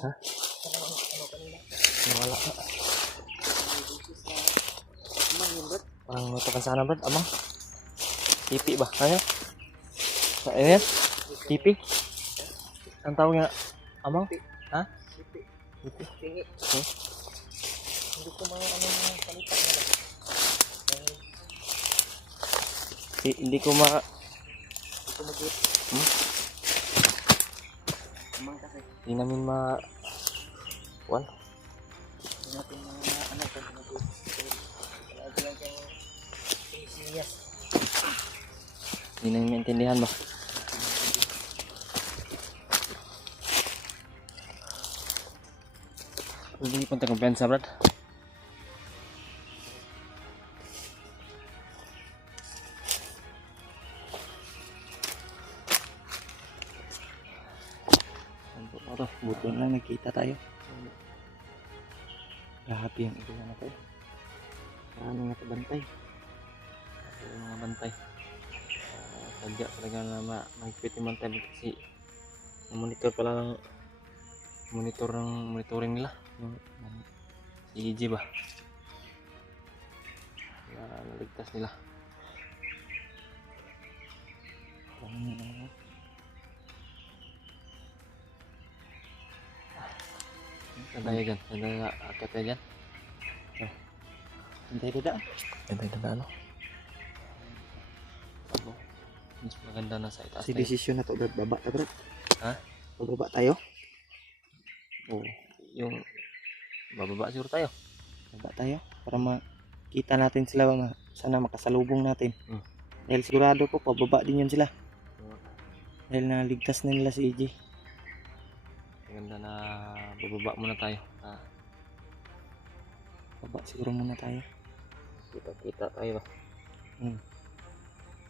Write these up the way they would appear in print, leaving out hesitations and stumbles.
Ha? Nawala ka. Parang natapan sana Brad, amang. Pipi ba? Ano? Ano yan? Pipi? Ang tawag nga? Amang? Ha? Pipi. Hmm? Hindi ko mga ano yung salita na lang. Hindi ko ma... Hindi ko mag-get. Amang kasi. Hindi namin ma... Wan? Hindi natin mga ano kung mag-get. Lagi lang kayong serious. Hindi namin maintindihan ba? Hindi punta kumpiyansa Brad. Buti lang nagkita tayo. Grabe yung ito na tayo. Paano nga bantay? Yung mga bantay. Sadya talaga na mahigpit yung bantay kasi monitor pala ng monitoring nila yung EEG ba na naligtas nila. Ganda ya dyan, ganda nga akit ya dyan. Bantay dada. Ganda ano. Mas maganda na sa itaas Si tayo. desisyon na to Brad, baba ta Brad. Ha? Baba tayo. Oo. Yung bababa siguro tayo. Baba tayo para makita natin sila sana makasalubong natin. Dahil sigurado ko pababa din yun sila. Dahil naligtas na nila si EJ. Maganda na bababa muna tayo. Baba siguro muna tayo. Kita tayo ba?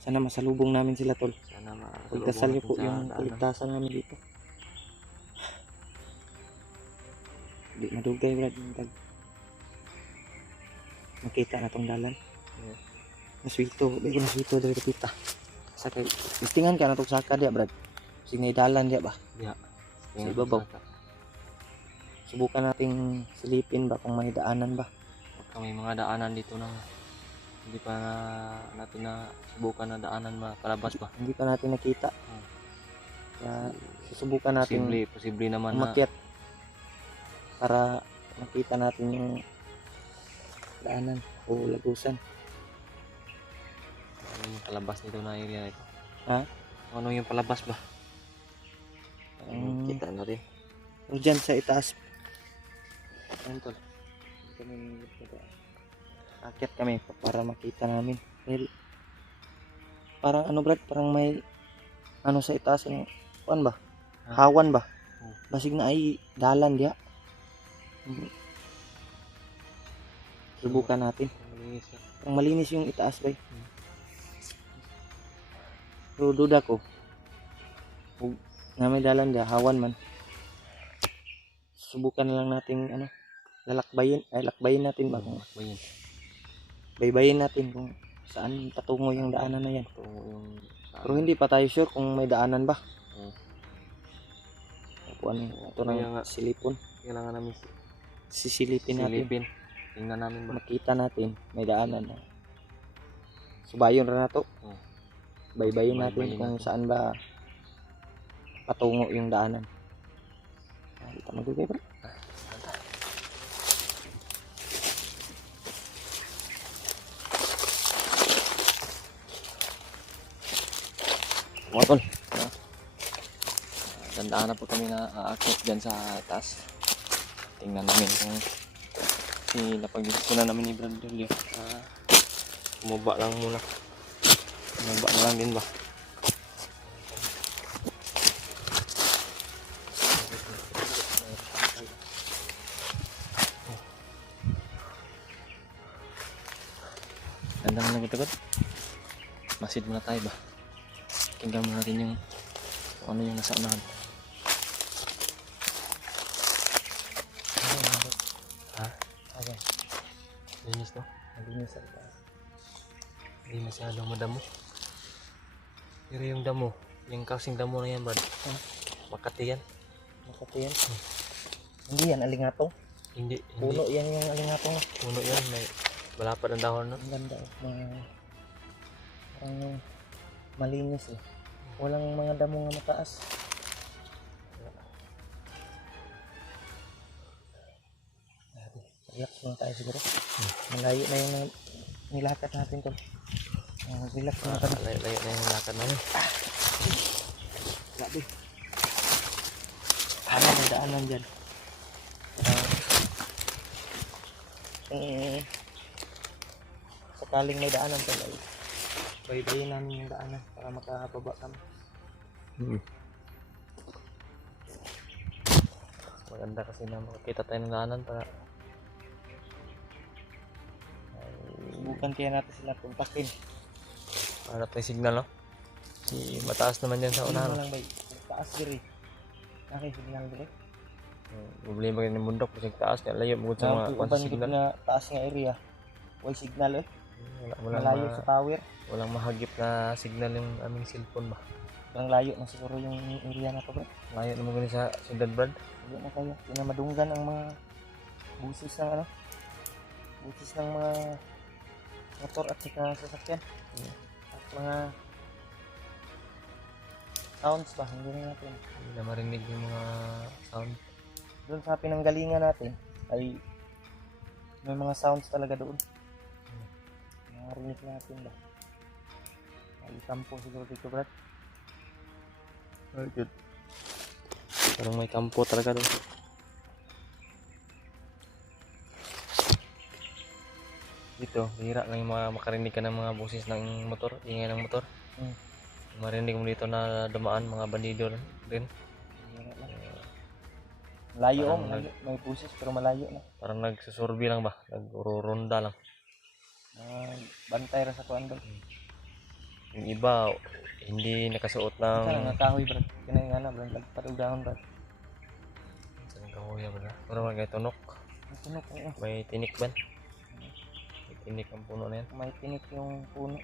Sana masalubong namin sila tol. Sana Pagdasal niyo po yung kaligtasan namin dito. Hindi madugay Brad. Makita na tong dalan. Naswito. Bagi naswito dari kita. Sakay. Istingan ka na tong saka dia Brad. Sige dalan dia ba? Ya. Sa ibabaw. Subukan nating silipin ba kung may daanan ba. Baka may mga daanan dito na hindi pa natin na subukan na daanan palabas ba? Hindi pa natin nakita. Kaya susubukan natin Posible naman na umakyat para makita natin yung daanan o lagusan. ano yung palabas nito na area ito. Ha? Ano yung palabas ba? Kita na rin. o dyan sa itaas. Ano tol? Akyat kami para makita namin. Dahil parang ano Brad, parang may ano sa itaas yung kuan ba? Hawan ba? Basig na ay dalan dia. Subukan natin. Parang malinis yung itaas ba? Pero duda ko. Na may dalan dia, hawan man. Subukan na lang natin ano, lakbayin natin ba kung baybayin natin kung saan patungo yung daanan na yan. Pero hindi pa tayo sure kung may daanan ba. Kuan ito ng silipon. Kailangan namin Sisilipin natin. Tingnan namin ba? Makita natin may daanan na. Subayon ra nato. Baybayin natin kung saan ba patungo yung daanan. Kita mo dugay bro. Mga tol, dandaan na po kami na aakyat dyan sa taas. Tingnan namin kung napag-discuss na namin ni Brad Julio. Bumaba lang muna. Bumaba na lang din ba? Ganda na nagot-agot. Masid muna tayo ba? Tingnan mo natin yung kung ano yung nasa unahan. Ha? Okay. Linis no? Linis ang taas. Hindi masyadong madamo. Pero yung damo, yung kasing damo na yan Brad. Makati yan. Makati yan. Hindi yan, alingatong. Hindi. Puno yan yung alingatong. Puno yan. May malapad ang dahon, no? Ang ganda. Parang malinis eh. Walang mga damo nga mataas. Relax lang tayo siguro. Malayo na yung nilakad natin to. Relax na tayo. Layo na yung lakad namin. Grabe. Ano may daanan dyan? Sakaling may daanan pala eh. Baybayin namin yung daanan para makababa kami. Maganda kasi na makakita tayo ng daanan para Subukan kaya natin sila kontakin. hanap tayo signal, no? Mataas naman yan sa unahan. Lang bay. Taas diri. Signal diri. Problema rin ng bundok kasi taas niya. Layo mo sa mga kwan sa signal. Na taas nga area. Way signal eh. Walang Malayo sa tower. walang mahagip na signal yung aming cellphone ba. Ang layo na siguro yung area na to bro. Layo naman ganun sa Ciudad Brad. Hindi na kaya. Hindi na madunggan ang mga busis ng ano. Busis ng mga motor at saka sasakyan. At mga sounds ba? Hindi na natin. Hindi na marinig yung mga sound. Doon sa pinanggalingan natin ay may mga sounds talaga doon. Narinig natin ba? Ay kampo siguro dito Brad. Very good. Parang may kampo talaga doon. Dito, bihira lang yung mga makarinig ka ng mga boses ng motor, ingay ng motor. Marinig mo dito na dumaan mga bandido rin. Malayo Parang may buses pero malayo na. Parang nagsusurvey lang ba? Nagro-ronda lang. Bantay ra sa kuan doon. Yung iba, hindi nakasuot ng... Saan nga kahoy Brad? Kinay nga na Brad, lagpadugdahon Brad. Saan kahoy ba na? Pero may tunok. Tunok eh. May tinik ba? May tinik ang puno na yan. May tinik yung puno.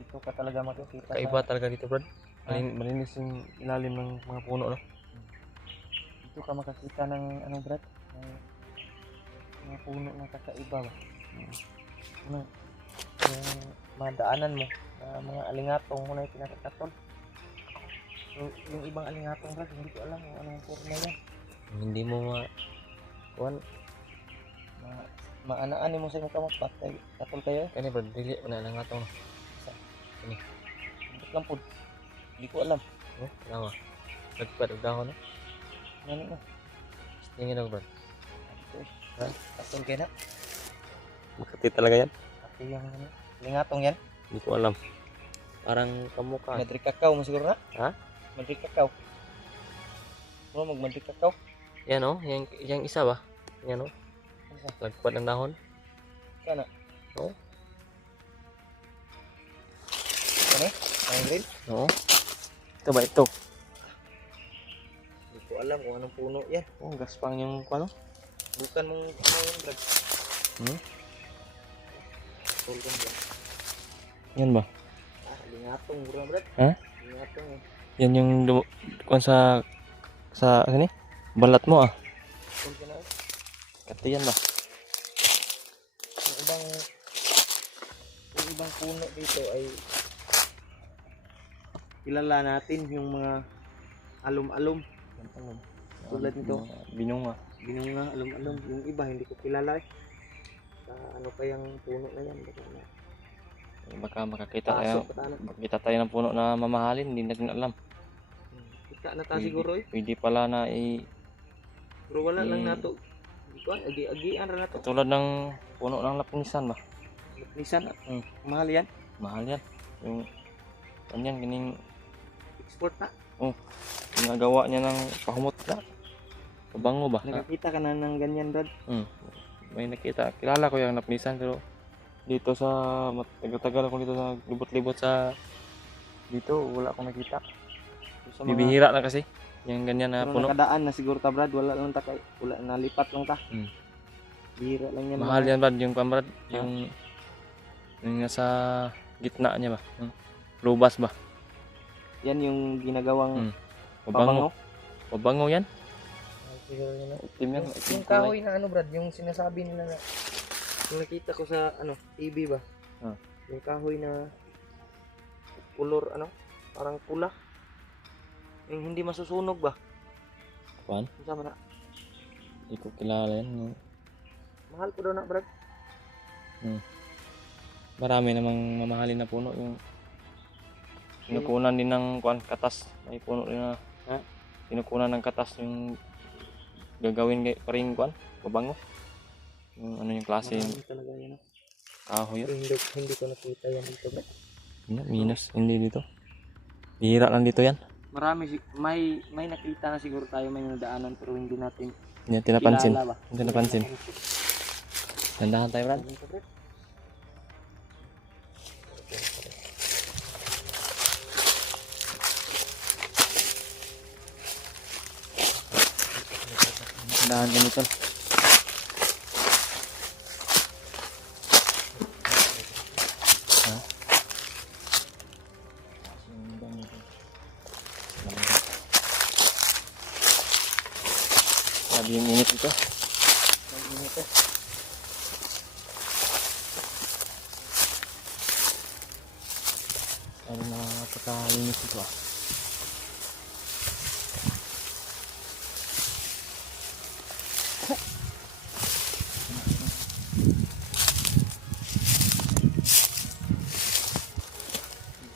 Dito ka talaga makikita. Kaiba talaga dito, Brad. Malinis yung ilalim ng mga puno, no? Dito ka makakita ng ano Brad? Ng mga puno na kakaiba ba? Ano? Yung mga daanan mo na mga alingatong mo na yung pinakakatol. Yung ibang alingatong Brad, hindi ko alam kung anong forma yan. Hindi mo Maanaan mo sa imong kamot pa kay katol kayo. Kani, Brad, dili na lang atong. Hindi lang po. Hindi ko alam. Oh, tama. Nagpad og dahon, no? Ano na? Tingin ako, Brad. Ha? Katol kayo na. Makati talaga yan? Ate yung ano? Lingatong yan. Hindi ko alam. Parang kamukha. Madrid Cacao mo siguro na? Ha? Madrid Cacao. Mo Madrid Cacao. Yan, oh. Yang isa ba? Yan, oh. Isa. Nagpad ng dahon. Kana. Oo. Ano? Ang green? Oo. Ito ba ito? Hindi ko alam kung anong puno yan. Oh, gaspang yung ano? Bukan mong ano yung Brad. Tulong yan. Yan ba? Lingatong bro Brad. Ha? Lingatong eh. Yan yung kung sa ano ni? Balat mo ah. Tulong ka na eh. Kati yan ba? Yung ibang puno dito ay kilala natin yung mga alum-alum. Tulad nito. Binunga. Binunga, alum-alum. Yung iba hindi ko kilala eh. Ano kayang puno na yan? Baka makakita tayo ng puno na mamahalin, hindi natin alam. Kita na ta siguro eh. Pwede pala na Pero wala lang nato. Hindi ko agi-agian ra nato. katulad ng puno ng lapnisan ba? Nisan, mahal yan. Mahal yan. Yung kanyan, gining Export na. ginagawa niya ng pahumot na. Pabango ba? Nakakita ka na ng ganyan Brad. May nakita. Kilala ko yung lapnisan pero dito sa tagal-tagal ako dito sa libot-libot sa dito wala akong nakita. Sa Bibihira na kasi yung ganyan na puno. Nakadaan na siguro ta Brad, wala lang ta kay wala nalipat lang ta. Bihira lang yan. Mahal yan Brad, yung pambrad, yung nasa gitna niya ba? Lubas ba? Yan yung ginagawang Pabango. Pabango yan. Siguro yun na. Itim yan. Itim Yung kahoy na ano Brad, yung sinasabi nila na yung nakita ko sa ano, TV ba? Ah. Yung kahoy na color ano, parang pula. Yung hindi masusunog ba? Kuan? Ano sama na? Hindi ko kilala yan. Mahal po daw na Brad. Marami namang mamahalin na puno. Yung kinukunan din ng kuan, katas. May puno rin na kinukunan ng katas yung gagawin pa rin kuan, kabango. Yung ano yung klase yung Marami talaga yan. kahoy. Hindi ko nakita yan dito Brad. Minus, hindi dito. Bihira lang dito yan. Marami may nakita na siguro tayo may nadaanan pero hindi natin Hindi natin napansin. kilala ba? Hindi napansin. Dandahan tayo, Brad. Dandahan ganito. Ha? Sabi yung init ito. Ano na pagkalinis ito ah.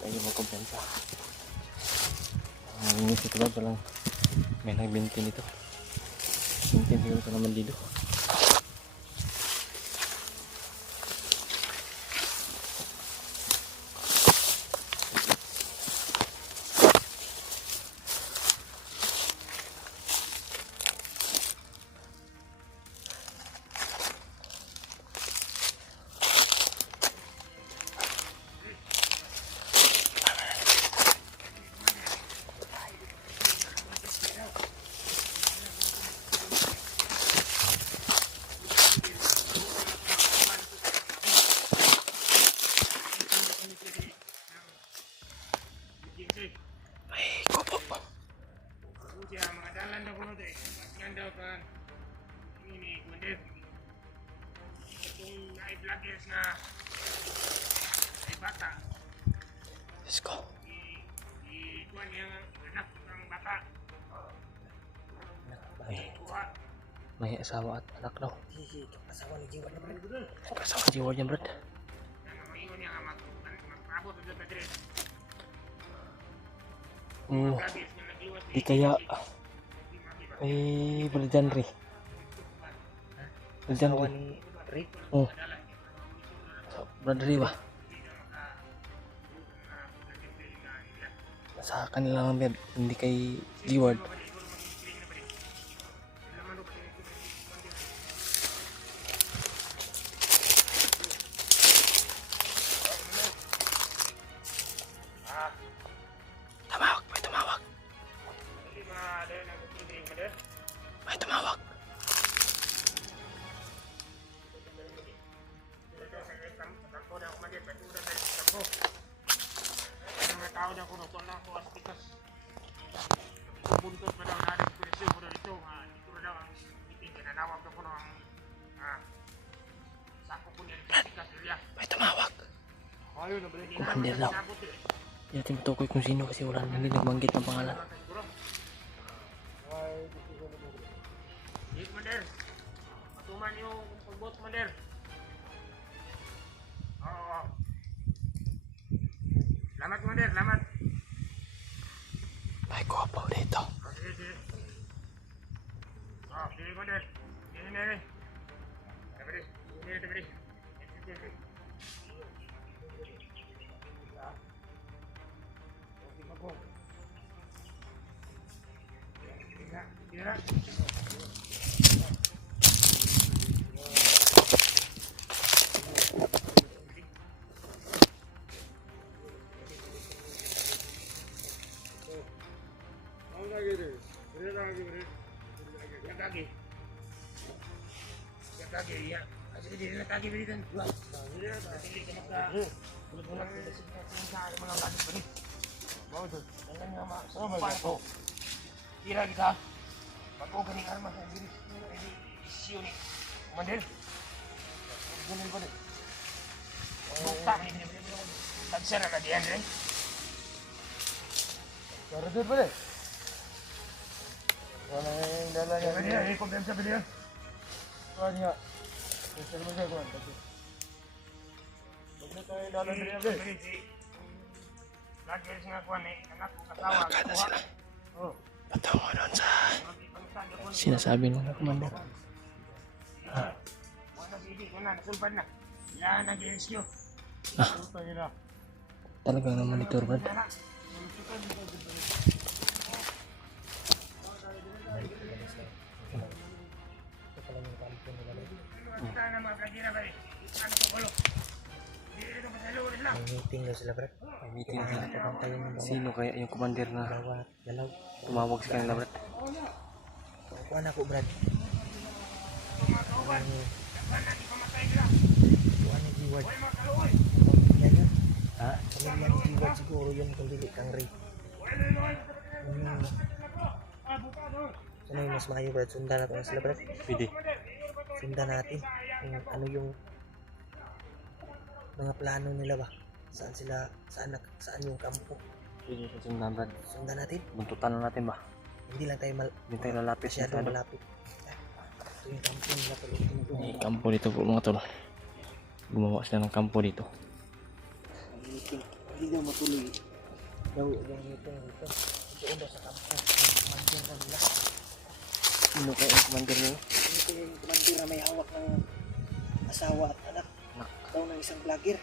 Tayo magkumpensa. Ang linis ito ba? Walang may nagbinti nito. Bintin siguro ito naman dito. Let's go. May asawa at anak daw. Asawa ni Jiwa na Brad. Asawa ni Jiwa niya, Brad. Di kaya Brad Janri. Brad Asawa Janri. ni Rick. Oh. Brad Janri ba? Sa kanila lang, Brad. Hindi kay Jiward. Tumawag, may tumawag. May tumawag. May tumawag. Commander daw. Hindi natin matukoy kung sino kasi wala nang nagbanggit ng pangalan. Commander, matuman yung pagbot, Commander. Oo. Salamat, Commander, salamat. Ay, guwapo dito. Sige. Sige, Commander. Sige. Tabari. Sige. Kaki ya. Kasi di na kaki berikan. Kasi di ka bulak sa mga gadis pa ni. Bawo to. Ano nga ma? Sama ko. Tira kita. Pag-o ganing armas na diri. Ready, isyo ni. Commander. Ganun pa rin. Bukta ni binibili. Tagsara na diyan rin. Cara dia boleh. Mana yang dalam yang Kaya niya, ikot sa bilihan. banyak. Bisa macam kawan tapi. Bagaimana tayo dalam dia boleh? Lagi nga kuan eh, anak ko kasawa. Kuha. Oh. Patungo doon sa sinasabi ng commander. Wala sige ko na, nasulpan na. Yan ang rescue. Apa ni lah? Talagang na monitor Brad. Sana mga kagira ba eh. Ano ko gulo? Dito pa sa loob lang. Meeting daw sila, Brad. Meeting na sila. Sino kaya yung commander na tumawag sa kanila Brad? Kuha na ko, Brad. Mga kauban. Dapat na di pamatay nila. Kuha na G-Word. Huwag mga kaluoy. Yan yun. Ha? Pamilya ni G-Word siguro yun kung dili kang Ray. Ano yung mas makayo, Brad? Sundan natin na sila, Brad. Pwede. Sundan natin kung ano yung mga plano nila ba? Saan yung kampo? Pwede sa sundan Brad. Sundan natin. Buntutan na natin ba? Hindi lang tayo Hindi tayo lalapit masyado masyado. malapit. Ito yung kampo nila pala. May kampo dito po mga tol. Gumawa sila ng kampo dito. Hindi daw matuloy. Daw yung meeting dito. Doon daw sa kampo. Commander na nila. Sino kaya yung commander nila? Ito yung commander na may hawak ng asawa at anak. Daw ng isang vlogger.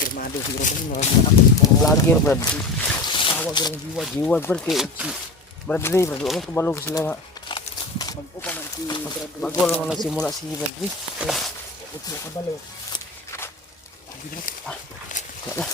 Firmado siguro ba yung Vlogger Brad. tawag ng G-Word. G-Word Brad kay Brad Ray Brad. Huwag kabalog sila nga. Mag-upa man si Brad. Bago lang nagsimula si Brad Ray. Ito kabalo. Wala.